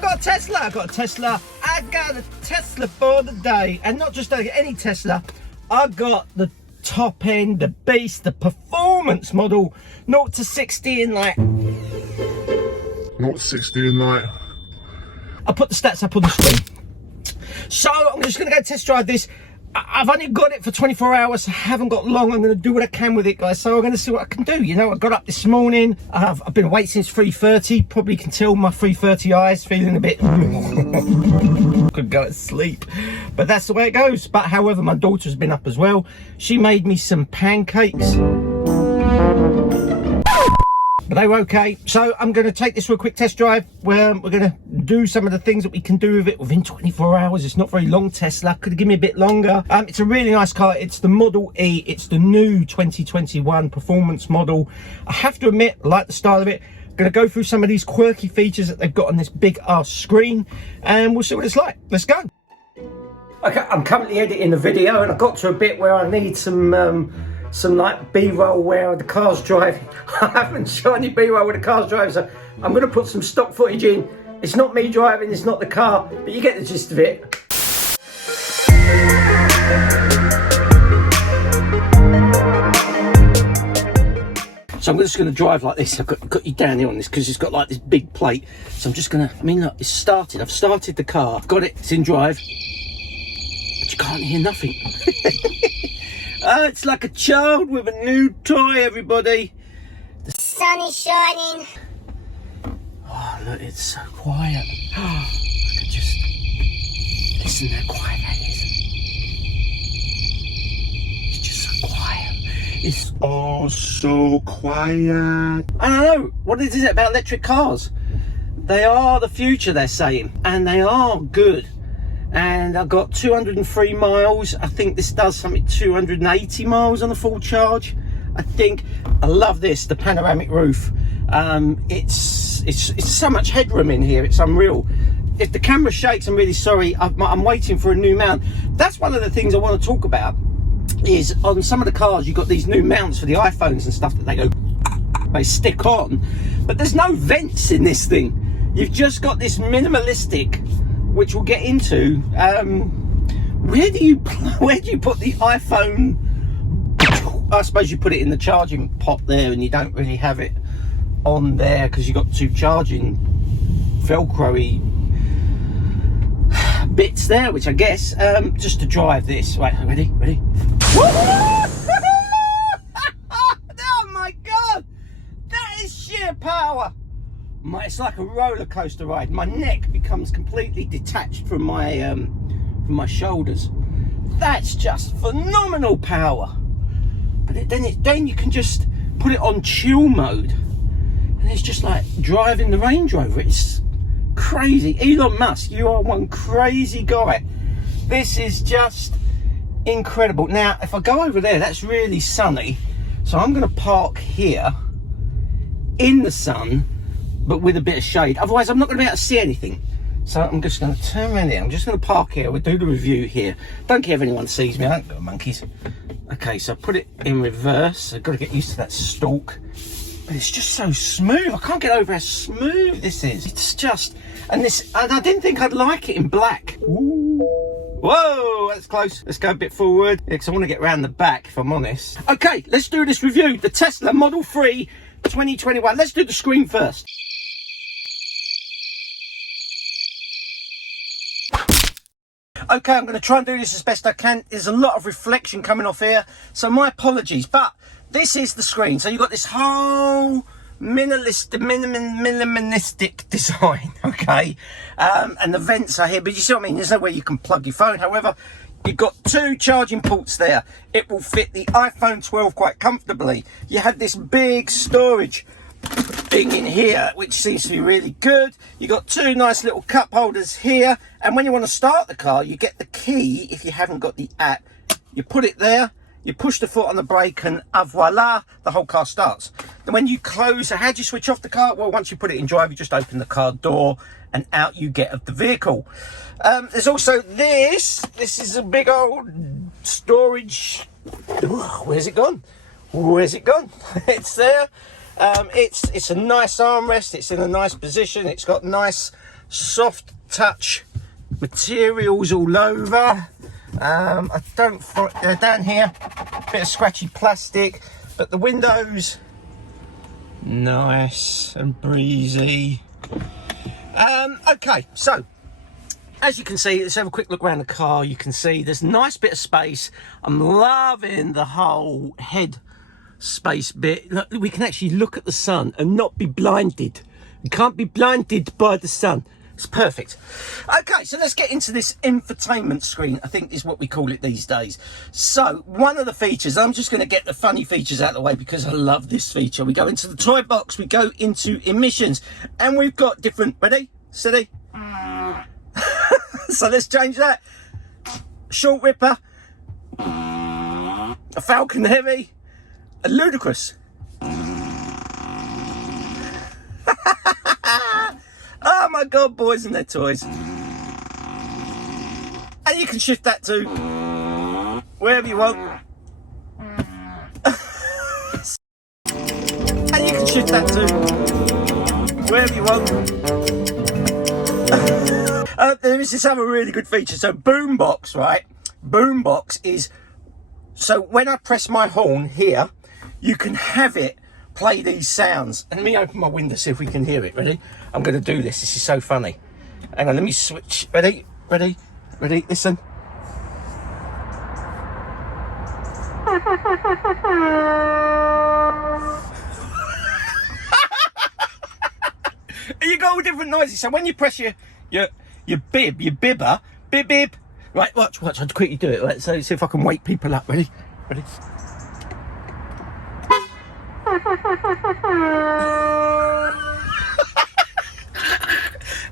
I got a Tesla. I got a Tesla for the day. And not just any Tesla. I got the top end, the beast, the performance model. 0 to 60 in like... 0 to 60 in like... I'll put the stats up on the screen. So I'm just going to go test drive this. I've only got it for 24 hours, so I haven't got long. I'm going to do what I can with it, guys. So I'm going to see what I can do. You know, I got up this morning. I've been awake since 3:30. Probably can tell my 3:30 eyes feeling a bit... could go to sleep. But that's the way it goes. But however, my daughter's been up as well. She made me some pancakes. But they were okay. So I'm going to take this for a quick test drive where we're going to do some of the things that we can do with it within 24 hours. It's not very long, Tesla. Could have given me a bit longer. It's a really nice car. It's the Model E. It's the new 2021 performance model. I have to admit, I like the style of it. I'm going to go through some of these quirky features that they've got on this big ass screen and we'll see what it's like. Let's go. Okay, I'm currently editing the video and I got to a bit where I need some like B-roll where the car's driving. I haven't shot any B-roll where the car's driving, so I'm going to put some stock footage in. It's not me driving, it's not the car, but you get the gist of it. So I'm just going to drive like this. I've got you down here on this because it's got like this big plate. So I'm just going to, I mean look, it's started. I've started the car. I've got it, it's in drive. But you can't hear nothing. Oh, it's like a child with a new toy, everybody. The sun is shining. Oh, look, it's so quiet. Oh, I could just listen how quiet that is. It's just so quiet. It's all so quiet. I don't know. What is it about electric cars? They are the future, they're saying, and they are good. And I've got 203 miles. I think this does something 280 miles on a full charge. I think. I love this, the panoramic roof. It's so much headroom in here. It's unreal. If the camera shakes, I'm really sorry. I'm waiting for a new mount. That's one of the things I want to talk about. Is on some of the cars you've got these new mounts for the iPhones and stuff that they stick on, but there's no vents in this thing. You've just got this minimalistic, which we'll get into. Where do you put the iPhone? I suppose you put it in the charging pot there, and you don't really have it on there because you've got two charging Velcro-y bits there, which I guess just to drive this. Right, ready? Oh my god, that is sheer power. It's like a roller coaster ride. My neck becomes completely detached from my shoulders. That's just phenomenal power. But then you can just put it on chill mode, and it's just like driving the Range Rover. It's crazy. Elon Musk, you are one crazy guy. This is just incredible. Now, if I go over there, that's really sunny, so I'm going to park here in the sun, but with a bit of shade. Otherwise, I'm not going to be able to see anything. So I'm just going to turn around here. I'm just going to park here. We'll do the review here. Don't care if anyone sees me. I don't got monkeys. Okay, so put it in reverse. I've got to get used to that stalk. But it's just so smooth. I can't get over how smooth this is. It's just... And I didn't think I'd like it in black. Ooh. Whoa, that's close. Let's go a bit forward, because I want to get around the back, if I'm honest. Okay, let's do this review. The Tesla Model 3 2021. Let's do the screen first. Okay, I'm going to try and do this as best I can. There's a lot of reflection coming off here, so my apologies. But this is the screen. So you've got this whole minimalistic design, okay? And the vents are here, but you see what I mean? There's nowhere you can plug your phone. However, you've got two charging ports there. It will fit the iPhone 12 quite comfortably. You have this big storage thing in here, which seems to be really good. You got two nice little cup holders here, and when you want to start the car, you get the key. If you haven't got the app, you put it there, you push the foot on the brake, and voila, the whole car starts. And when you close, so how do you switch off the car? Well, once you put it in drive, you just open the car door and out you get of the vehicle. There's also this is a big old storage. Ooh, where's it gone? It's there. It's a nice armrest. It's in a nice position. It's got nice soft touch materials all over. I don't down here, bit of scratchy plastic, but the windows nice and breezy. Okay, so as you can see, let's have a quick look around the car. You can see there's a nice bit of space. I'm loving the whole head space bit. Look, we can actually look at the sun and not be blinded. We can't be blinded by the sun. It's perfect. Okay, so let's get into this infotainment screen, I think is what we call it these days. So one of the features, I'm just going to get the funny features out of the way because I love this feature. We go into the toy box, we go into emissions, and we've got different, ready, steady. So let's change that. Short ripper, a Falcon Heavy, a Ludicrous. Oh my God, boys and their toys. And you can shift that to wherever you want. And you can shift that to wherever you want. There is this other really good feature. So boombox, right? Boombox is, so when I press my horn here, you can have it play these sounds. And let me open my window, see if we can hear it. Ready? I'm going to do this. This is so funny. Hang on, let me switch. Ready? Ready? Ready? Listen. You got all different noises. So when you press your bibber, bib bib. Right, watch. I'll quickly do it. Right, so see if I can wake people up. Ready? Ready?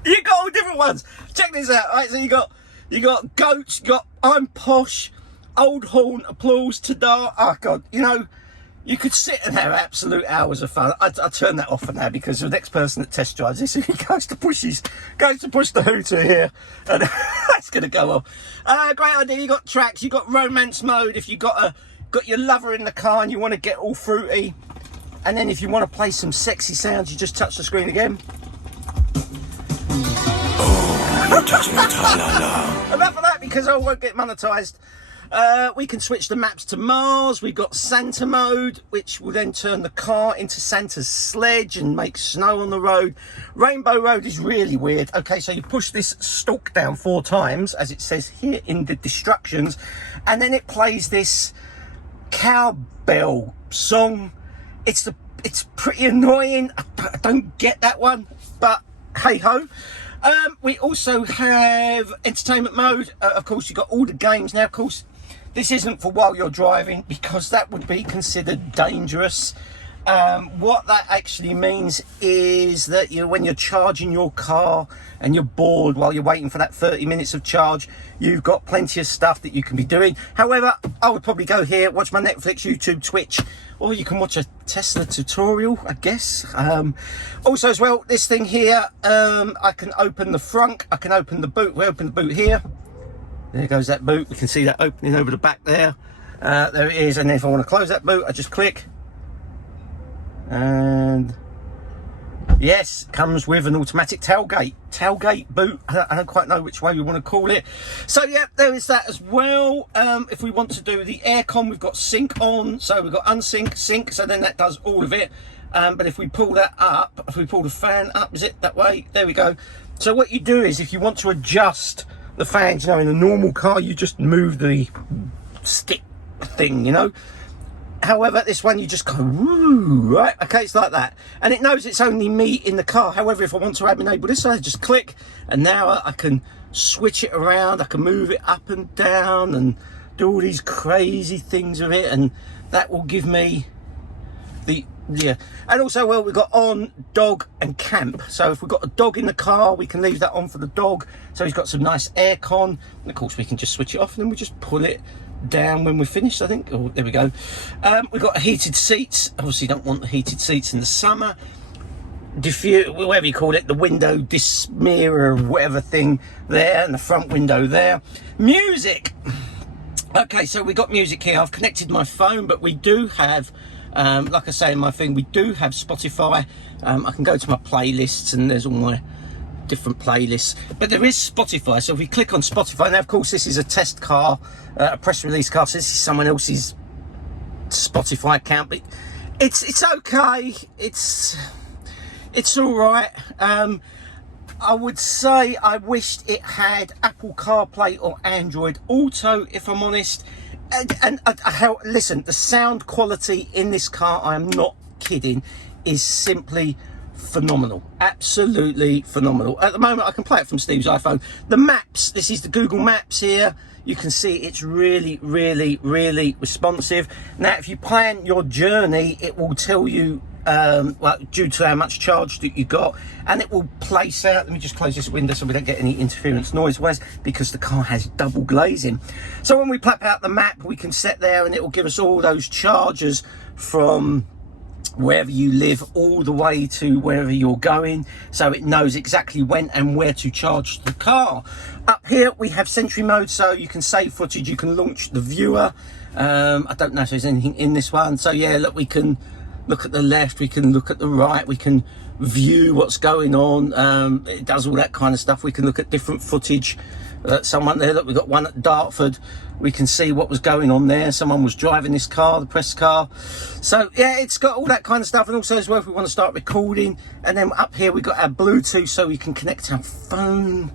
You got all different ones. Check this out. Right, so you got goats. You got I'm posh, old horn, applause, ta-da. Oh God, you know, you could sit and have absolute hours of fun. I turn that off for now because the next person that test drives this, he goes to push the hooter here, and that's going to go off. Great idea. You got tracks. You got romance mode. If you got your lover in the car and you want to get all fruity, and then if you want to play some sexy sounds, you just touch the screen again. Oh, you touch my ta-la-la. Enough of that because I won't get monetized. We can switch the maps to Mars. We've got Santa mode, which will then turn the car into Santa's sledge and make snow on the road. Rainbow road is really weird. Okay, so you push this stalk down 4 times, as it says here in the instructions, and then it plays this cowbell song. It's pretty annoying. I don't get that one, but hey ho. We also have entertainment mode. Of course, you've got all the games now. Of course, this isn't for while you're driving because that would be considered dangerous. What that actually means is that when you're charging your car and you're bored while you're waiting for that 30 minutes of charge, you've got plenty of stuff that you can be doing. However, I would probably go here, watch my Netflix, YouTube, Twitch, or you can watch a Tesla tutorial, I guess. Also as well, this thing here, I can open the front, I can open the boot. We open the boot here. There goes that boot. We can see that opening over the back there. There it is. And then if I want to close that boot, I just click. And yes, comes with an automatic tailgate boot. I don't quite know which way we want to call it. So yeah, there is that as well. If we want to do the aircon, we've got sync on, so we've got unsync, sync, so then that does all of it. But if we pull that up, if we pull the fan up, is it that way? There we go. So what you do is if you want to adjust the fans, in a normal car you just move the stick thing, However, this one you just go, woo, right? Okay, it's like that. And it knows it's only me in the car. However, if I want to enable this, I just click, and now I can switch it around. I can move it up and down and do all these crazy things with it, and that will give me the, yeah. And also, well, we've got on, dog, and camp. So if we've got a dog in the car, we can leave that on for the dog. So he's got some nice aircon. And of course, we can just switch it off, and then we just pull it down when we're finished, I think. Oh, there we go. We've got heated seats. Obviously don't want the heated seats in the summer. Whatever you call it, the window mirror, whatever thing there, and the front window there. Music. Okay, so we got music here. I've connected my phone, but we do have Like I say in my thing, we do have Spotify. I can go to my playlists and there's all my different playlists, but there is Spotify. So if we click on Spotify, now of course this is a test car, a press release car, so this is someone else's Spotify account, but it's okay, it's all right. I would say I wished it had Apple CarPlay or Android Auto, if I'm honest. And listen, the sound quality in this car, I am not kidding, is simply phenomenal. Absolutely phenomenal. At the moment I can play it from Steve's iPhone. The maps, this is the Google Maps here. You can see it's really responsive. Now if you plan your journey, it will tell you well, due to how much charge that you got, and it will place out. Let me just close this window so we don't get any interference noise wise, because the car has double glazing. So when we plap out the map, we can set there and it will give us all those charges from wherever you live all the way to wherever you're going, so it knows exactly when and where to charge the car. Up here we have Sentry mode, so you can save footage, you can launch the viewer. I don't know if there's anything in this one, so yeah, look, we can look at the left, we can look at the right, we can view what's going on. It does all that kind of stuff. We can look at different footage. Someone there, look, we've got one at Dartford. We can see what was going on there. Someone was driving this car, the press car. So yeah, it's got all that kind of stuff. And also as well, if we want to start recording, and then up here we've got our Bluetooth, so we can connect our phone,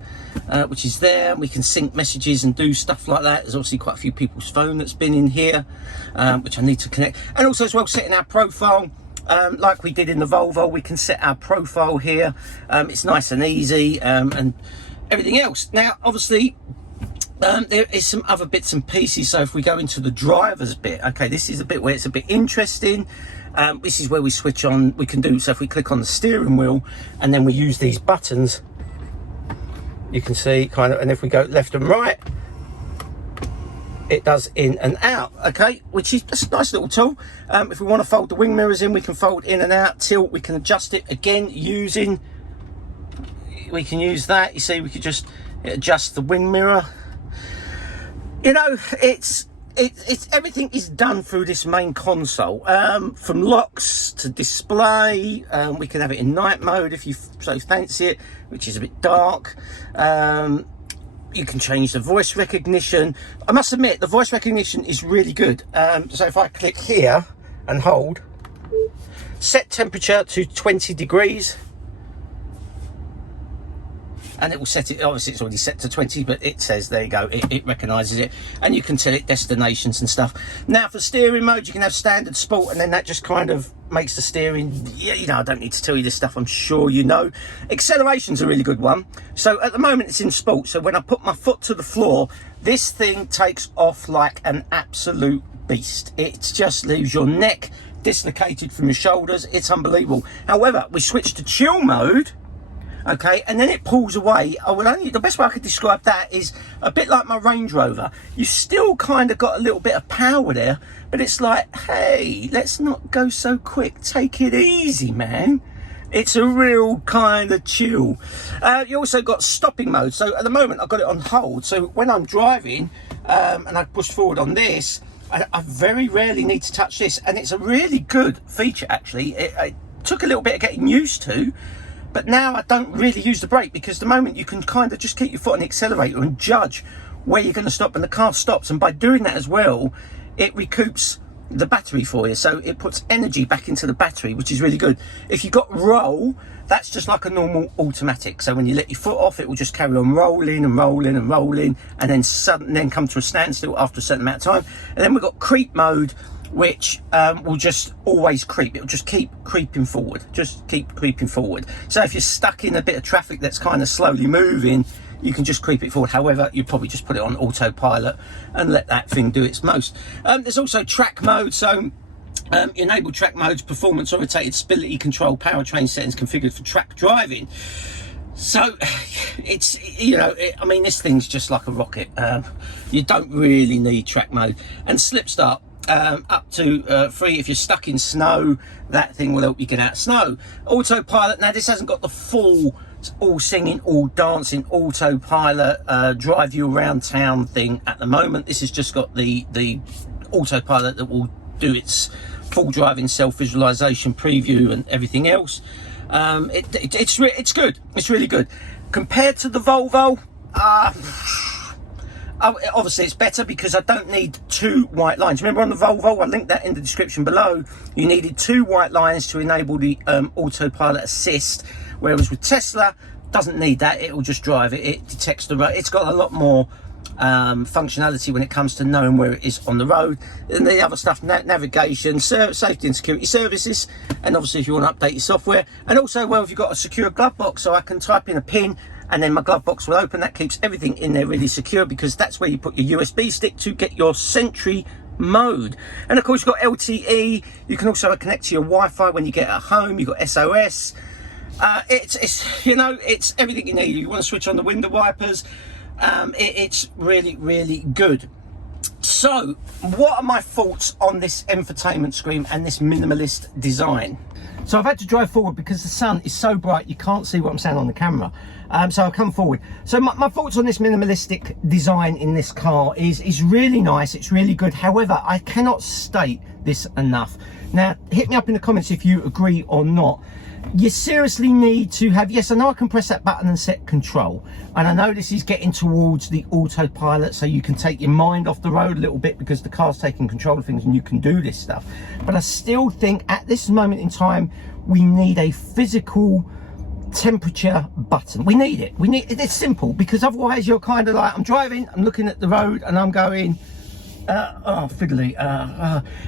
which is there. We can sync messages and do stuff like that. There's obviously quite a few people's phone that's been in here, which I need to connect. And also as well, setting our profile. Like we did in the Volvo, we can set our profile here. It's nice and easy, and everything else. Now obviously there is some other bits and pieces. So if we go into the driver's bit, okay, this is a bit where it's a bit interesting. This is where we switch on, we can do, so if we click on the steering wheel and then we use these buttons, you can see kind of, and if we go left and right, it does in and out, okay, which is just a nice little tool. If we want to fold the wing mirrors in, we can fold in and out. Tilt, we can adjust it again using, we can use that. You see, we could just adjust the wing mirror. You know, it's everything is done through this main console, from locks to display. We can have it in night mode if you so fancy it, which is a bit dark. You can change the voice recognition. I must admit, the voice recognition is really good. So if I click here and hold, set temperature to 20 degrees, and it will set it, obviously it's already set to 20, but it says, there you go, it recognises it, and you can tell it destinations and stuff. Now for steering mode, you can have standard, sport, and then that just kind of makes the steering, you know, I don't need to tell you this stuff, I'm sure you know. Acceleration's a really good one. So at the moment it's in sport, so when I put my foot to the floor, this thing takes off like an absolute beast. It just leaves your neck dislocated from your shoulders. It's unbelievable. However, we switch to chill mode, okay, and then it pulls away. The best way I could describe that is a bit like my Range Rover. You still kind of got a little bit of power there, but it's like, hey, let's not go so quick, take it easy, man. It's a real kind of chill. You also got stopping mode. So at the moment I've got it on hold, so when I'm driving and I push forward on this, I very rarely need to touch this, and it's a really good feature actually. It took a little bit of getting used to, but now I don't really use the brake, because the moment you can kind of just keep your foot on the accelerator and judge where you're going to stop, and the car stops. And by doing that as well, it recoups the battery for you, so it puts energy back into the battery, which is really good. If you've got roll, that's just like a normal automatic, so when you let your foot off, it will just carry on rolling and rolling and rolling, and then come to a standstill after a certain amount of time. And then we've got creep mode, which will just always creep. It'll just keep creeping forward, just keep creeping forward. So if you're stuck in a bit of traffic that's kind of slowly moving, you can just creep it forward. However, you probably just put it on autopilot and let that thing do its most. There's also track mode, so enable track modes, performance orientated stability control, powertrain settings configured for track driving. So it's, you know, I mean, this thing's just like a rocket. You don't really need track mode. And slip start, up to 3. If you're stuck in snow, that thing will help you get out of snow. Autopilot, now this hasn't got the full all singing, all dancing autopilot drive you around town thing at the moment. This has just got the autopilot that will do its full driving self-visualization preview and everything else. It's good. It's really good compared to the Volvo. Obviously it's better because I don't need 2 white lines. Remember on the Volvo, I linked that in the description below, you needed 2 white lines to enable the autopilot assist, whereas with Tesla, doesn't need that. It will just drive it. It detects the road. It's got a lot more functionality when it comes to knowing where it is on the road, and the other stuff, navigation, safety and security services, and obviously if you want to update your software. And also, well, if you've got a secure glove box, so I can type in a pin and then my glove box will open. That keeps everything in there really secure, because that's where you put your USB stick to get your Sentry mode. And of course you've got LTE. You can also connect to your Wi-Fi when you get at home. You've got SOS. It's you know, it's everything you need. You want to switch on the window wipers. It's really good. So what are my thoughts on this infotainment screen and this minimalist design? So I've had to drive forward because the sun is so bright you can't see what I'm saying on the camera. So I'll come forward. So my thoughts on this minimalistic design in this car is really nice. It's really good. However, I cannot state this enough. Now, hit me up in the comments if you agree or not. You seriously need to have, yes, I know I can press that button and set control, and I know this is getting towards the autopilot, so you can take your mind off the road a little bit because the car's taking control of things and you can do this stuff. But I still think at this moment in time we need a physical temperature button. We need it. It's simple, because otherwise you're kind of like, I'm driving, I'm looking at the road and I'm going fiddly,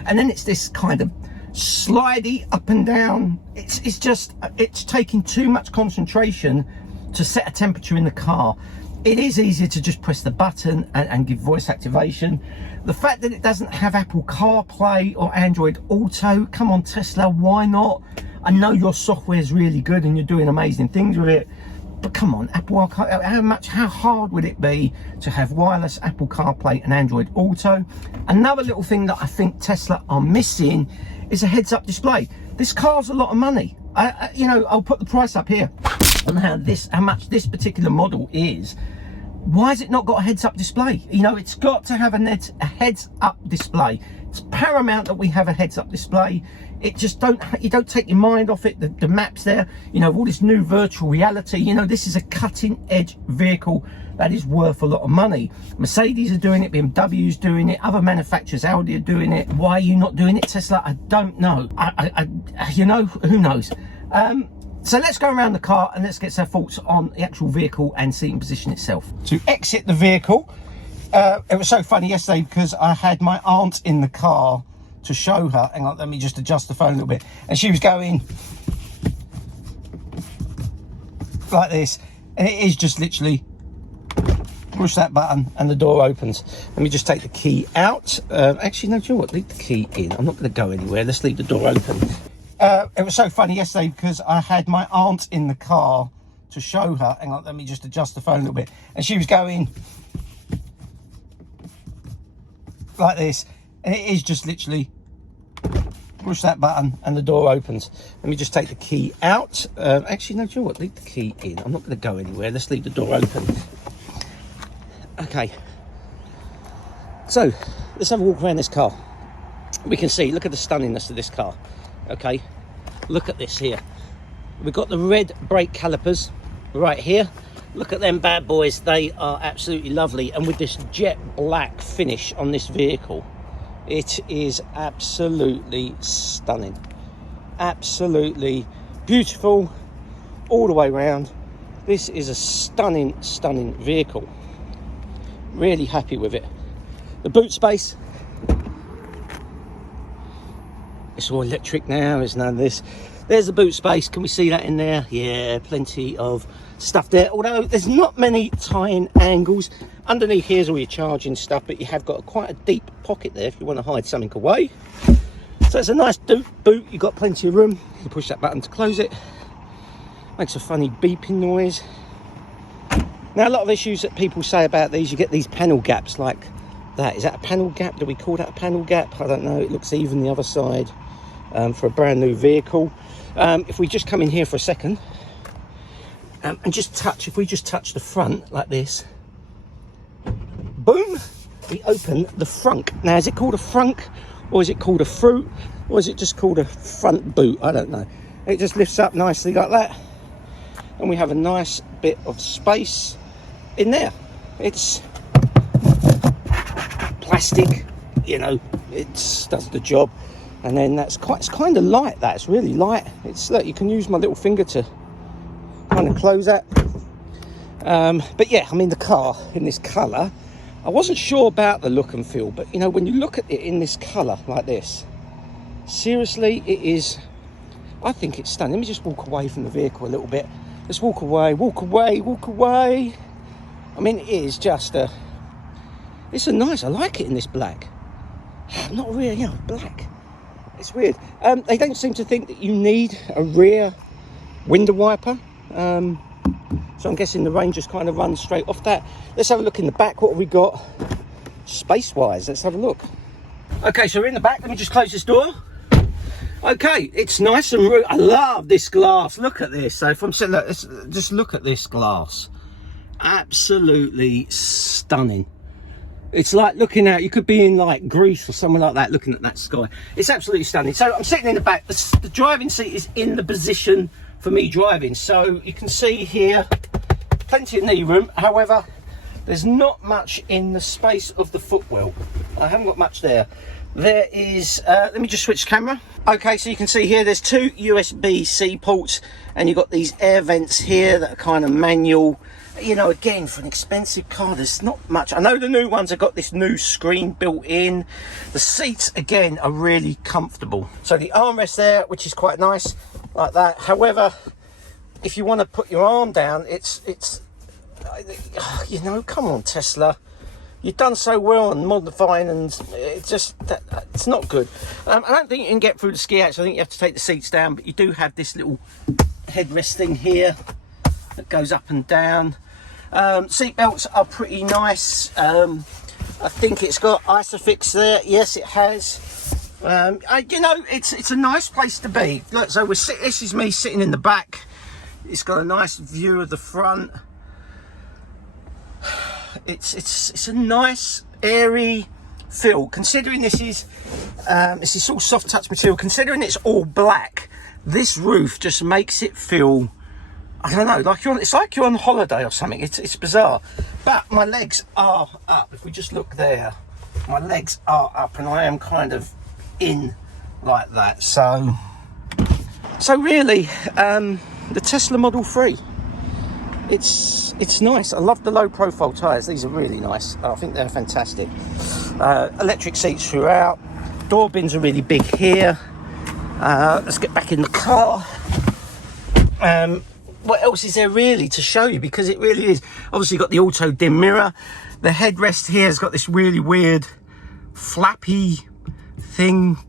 and then it's this kind of slidey up and down. It's taking too much concentration to set a temperature in the car. It is easier to just press the button and give voice activation. The fact that it doesn't have Apple CarPlay or Android Auto, come on Tesla, why not? I know your software is really good and you're doing amazing things with it, but come on, Apple how hard would it be to have wireless Apple CarPlay and Android Auto? Another little thing that I think Tesla are missing is a heads-up display. This car's a lot of money. You know, I'll put the price up here on how much this particular model is. Why has it not got a heads-up display? You know, it's got to have a heads-up display. It's paramount that we have a heads-up display. It just you don't take your mind off it. The maps there, you know, all this new virtual reality. You know, this is a cutting-edge vehicle that is worth a lot of money. Mercedes are doing it, BMW's doing it, other manufacturers, Audi are doing it. Why are you not doing it, Tesla? I don't know. You know, who knows? So let's go around the car and let's get our thoughts on the actual vehicle and seating position itself. To exit the vehicle, it was so funny yesterday because I had my aunt in the car to show her. Hang on, let me just adjust the phone a little bit. And she was going like this, and it is just literally push that button and the door opens. Let me just take the key out. Actually, no, do you know what? Leave the key in. I'm not going to go anywhere. Let's leave the door open. It was so funny yesterday because I had my aunt in the car to show her. Hang on, let me just adjust the phone a little bit. And she was going like this, and it is just literally push that button and the door opens. Let me just take the key out. Actually, no, do you know what? Leave the key in. I'm not going to go anywhere. Let's leave the door open. Okay, so let's have a walk around this car. We can see, look at the stunningness of this car. Okay, look at this here. We've got the red brake calipers right here. Look at them bad boys. They are absolutely lovely, and with this jet black finish on this vehicle, it is absolutely stunning. Absolutely beautiful all the way around. This is a stunning vehicle. Really happy with it. The boot space, it's all electric now, it's none of this. There's the boot space. Can we see that in there? Yeah, plenty of stuff there, although there's not many tying angles. Underneath here's all your charging stuff, but you have got quite a deep pocket there if you want to hide something away. So it's a nice boot. You've got plenty of room. You push that button to close it. Makes a funny beeping noise. Now, a lot of issues that people say about these, you get these panel gaps like that. Is that a panel gap? Do we call that a panel gap? I don't know. It looks even the other side for a brand new vehicle. If we just come in here for a second and just touch, if we just touch the front like this, boom, we open the frunk. Now, is it called a frunk or is it called a fruit, or is it just called a front boot? I don't know. It just lifts up nicely like that, and we have a nice bit of space in there. It's plastic, you know, it does the job. And then it's kind of light, that it's really light. It's look, you can use my little finger to kind of close that. But yeah, I mean, the car in this colour, I wasn't sure about the look and feel, but you know, when you look at it in this colour like this, seriously, it is, I think it's stunning. Let me just walk away from the vehicle a little bit. Let's walk away, walk away, walk away. I mean, it is just it's a nice, I like it in this black. Not really, you know, black. It's weird. They don't seem to think that you need a rear window wiper. So I'm guessing the rain just kind of runs straight off that. Let's have a look in the back. What have we got space-wise? Let's have a look. Okay, so we're in the back. Let me just close this door. Okay, it's nice and I love this glass. Look at this. So if I'm sitting there, just look at this glass. Absolutely stunning. It's like looking out, you could be in like Greece or somewhere like that, looking at that sky. It's absolutely stunning. So I'm sitting in the back. The driving seat is in the position for me driving. So you can see here, plenty of knee room. However, there's not much in the space of the footwell. I haven't got much there. There is, let me just switch camera. Okay, so you can see here, there's two USB-C ports, and you've got these air vents here that are kind of manual. You know, again, for an expensive car, there's not much. I know the new ones have got this new screen built in. The seats, again, are really comfortable. So the armrest there, which is quite nice, like that. However, if you want to put your arm down, it's you know, come on, Tesla. You've done so well on modifying, and it's just, it's not good. I don't think you can get through the ski hatch. I think you have to take the seats down, but you do have this little headrest thing here that goes up and down. Seat belts are pretty nice. I think it's got Isofix there. Yes, it has. You know, it's a nice place to be. Look, so this is me sitting in the back. It's got a nice view of the front. It's a nice airy feel, considering this is all soft touch material. Considering it's all black, this roof just makes it feel, I don't know, like it's like you're on holiday or something. It's bizarre. But my legs are up. If we just look there, my legs are up, and I am kind of in like that. So really, the Tesla Model 3, it's nice. I love the low profile tyres. These are really nice. I think they're fantastic. Electric seats throughout. Door bins are really big here. Let's get back in the car. What else is there really to show you? Because it really is. Obviously, you've got the auto dim mirror. The headrest here has got this really weird flappy thing.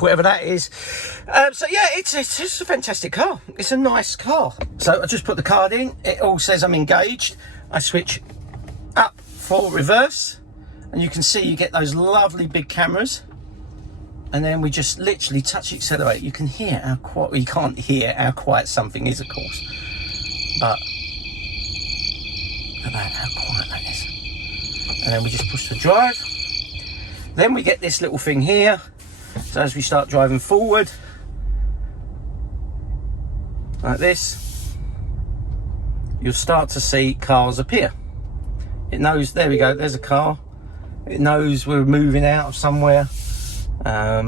Whatever that is. So yeah, it's a fantastic car. It's a nice car. So I just put the card in. It all says I'm engaged. I switch up for reverse, and you can see you get those lovely big cameras. And then we just literally touch accelerate. You can hear how quiet, well, you can't hear how quiet something is, of course. But look at that, how quiet that is. And then we just push the drive. Then we get this little thing here. So as we start driving forward, like this, you'll start to see cars appear. It knows, there we go, there's a car. It knows we're moving out of somewhere.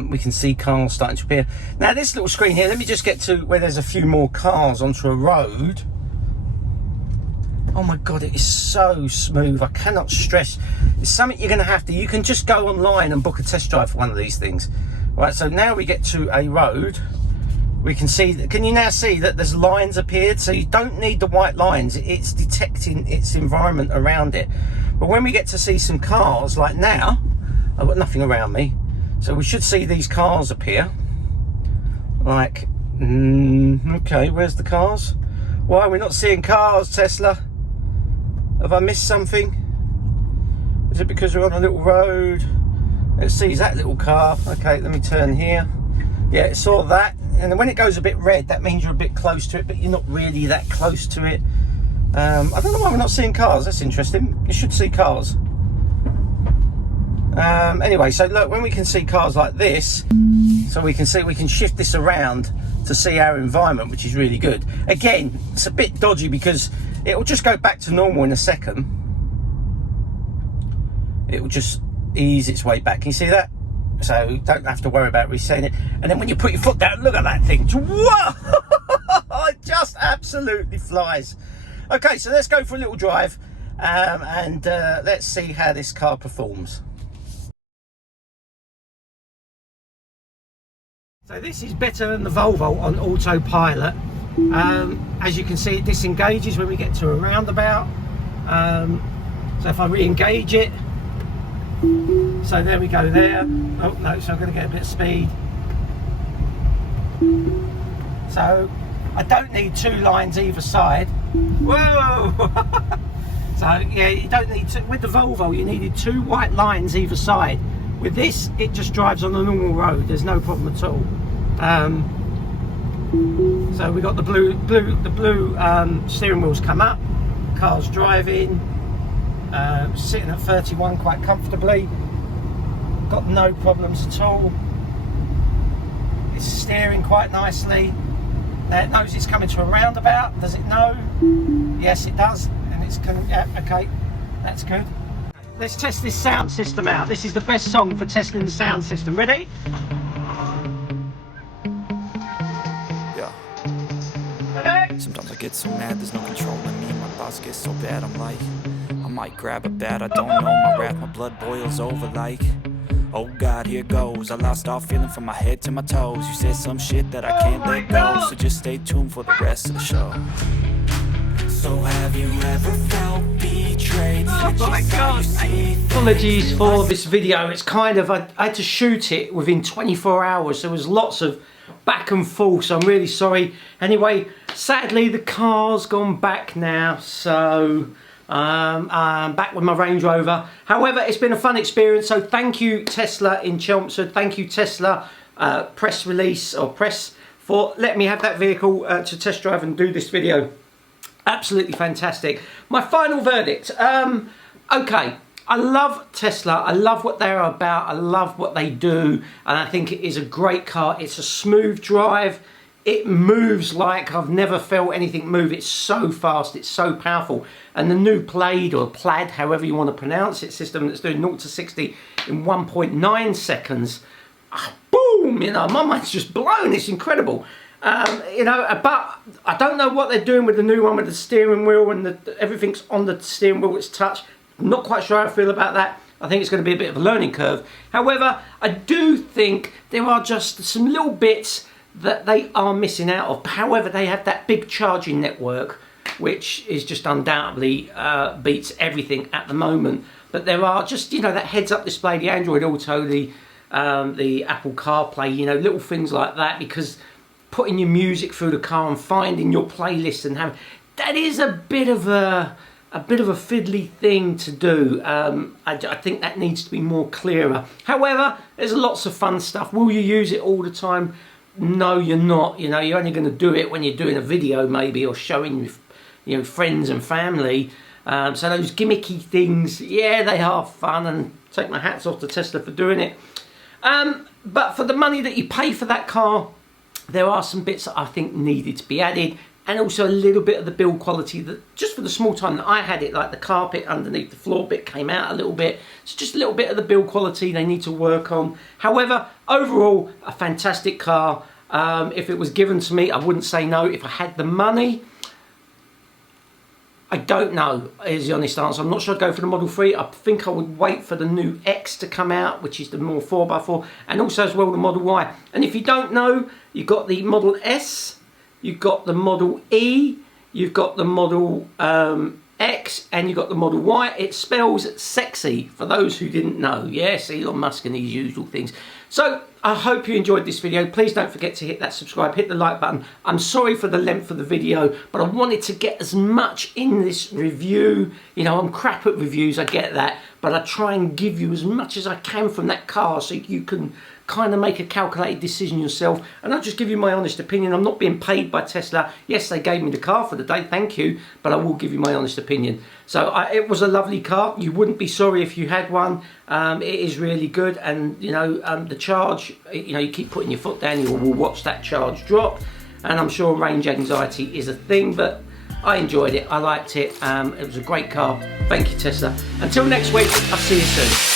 We can see cars starting to appear. Now this little screen here, let me just get to where there's a few more cars onto a road. Oh my God, it is so smooth. I cannot stress. It's something you're gonna have to, you can just go online and book a test drive for one of these things. Right, so now we get to a road. We can see, can you now see that there's lines appeared? So you don't need the white lines. It's detecting its environment around it. But when we get to see some cars, like now, I've got nothing around me. So we should see these cars appear. Like, okay, where's the cars? Why are we not seeing cars, Tesla? Have I missed something? Is it because we're on a little road? Let's see, is that little car? Okay, let me turn here. Yeah, it saw that. And then when it goes a bit red, that means you're a bit close to it, but you're not really that close to it. I don't know why we're not seeing cars. That's interesting. You should see cars. Anyway, so look, when we can see cars like this, so we can shift this around to see our environment, which is really good. Again, it's a bit dodgy because it will just go back to normal in a second. It will just ease its way back. Can you see that? So you don't have to worry about resetting it. And then when you put your foot down, look at that thing. Whoa! It just absolutely flies. Okay, so let's go for a little drive and let's see how this car performs. So this is better than the Volvo on Autopilot. As you can see, it disengages when we get to a roundabout. So if I re-engage it, so there we go there. Oh no, so I'm going to get a bit of speed. So I don't need two lines either side. Whoa! So yeah, you don't need to. With the Volvo, you needed two white lines either side. With this, it just drives on a normal road. There's no problem at all. So we got the blue steering wheels come up. Car's driving, sitting at 31 quite comfortably. Got no problems at all. It's steering quite nicely. It knows it's coming to a roundabout. Does it know? Yes, it does. And it's coming. Yeah, okay, that's good. Let's test this sound system out. This is the best song for testing the sound system. Ready? Yeah. Sometimes I get so mad, there's no controlling me. My thoughts get so bad, I'm like, I might grab a bat, I don't know. My wrath, my blood boils over like, oh God, here goes. I lost all feeling from my head to my toes. You said some shit that I can't let go, so just stay tuned for the rest of the show. So have you ever felt betrayed? Oh my God! Apologies for this video. It's kind of, I had to shoot it within 24 hours. There was lots of back and forth, so I'm really sorry. Anyway, sadly the car's gone back now, so I'm back with my Range Rover. However, it's been a fun experience, so thank you Tesla in Chelmsford. Thank you Tesla press release or press for letting me have that vehicle to test drive and do this video. Absolutely fantastic. My final verdict. Okay, I love Tesla. I love what they're about. I love what they do. And I think it is a great car. It's a smooth drive. It moves like I've never felt anything move. It's so fast. It's so powerful. And the new Plaid or Plaid, however you want to pronounce it, system that's doing 0 to 60 in 1.9 seconds. Boom! You know, my mind's just blown. It's incredible. You know, but I don't know what they're doing with the new one with the steering wheel and everything's on the steering wheel, it's touch. I'm not quite sure how I feel about that. I think it's going to be a bit of a learning curve. However, I do think there are just some little bits that they are missing out of. However, they have that big charging network, which is just undoubtedly beats everything at the moment. But there are just, you know, that heads-up display, the Android Auto, the Apple CarPlay, you know, little things like that, because putting your music through the car and finding your playlist and having that is a bit of a fiddly thing to do. I think that needs to be more clearer. However, there's lots of fun stuff. Will you use it all the time? No, you're not. You know, you're only going to do it when you're doing a video maybe or showing you know, friends and family. So those gimmicky things, yeah, they are fun, and take my hats off to Tesla for doing it. But for the money that you pay for that car, there are some bits that I think needed to be added, and also a little bit of the build quality that just for the small time that I had it, like the carpet underneath the floor bit came out a little bit. It's just a little bit of the build quality they need to work on. However, overall, a fantastic car. If it was given to me, I wouldn't say no. If I had the money, I don't know, is the honest answer. I'm not sure I'd go for the Model 3. I think I would wait for the new X to come out, which is the more 4x4, and also as well the Model Y. And if you don't know, you've got the Model S, you've got the Model E, you've got the Model X, and you've got the Model Y. It spells sexy, for those who didn't know. Yes, Elon Musk and his usual things. So, I hope you enjoyed this video. Please don't forget to hit that subscribe, hit the like button. I'm sorry for the length of the video, but I wanted to get as much in this review. You know, I'm crap at reviews, I get that, but I try and give you as much as I can from that car so you can kind of make a calculated decision yourself, and I'll just give you my honest opinion. I'm not being paid by Tesla. Yes, they gave me the car for the day, thank you, but I will give you my honest opinion. So it was a lovely car. You wouldn't be sorry if you had one. It is really good, and you know, the charge, you know, you keep putting your foot down, you will watch that charge drop, and I'm sure range anxiety is a thing, but I enjoyed it, I liked it. It was a great car. Thank you, Tesla. Until next week, I'll see you soon.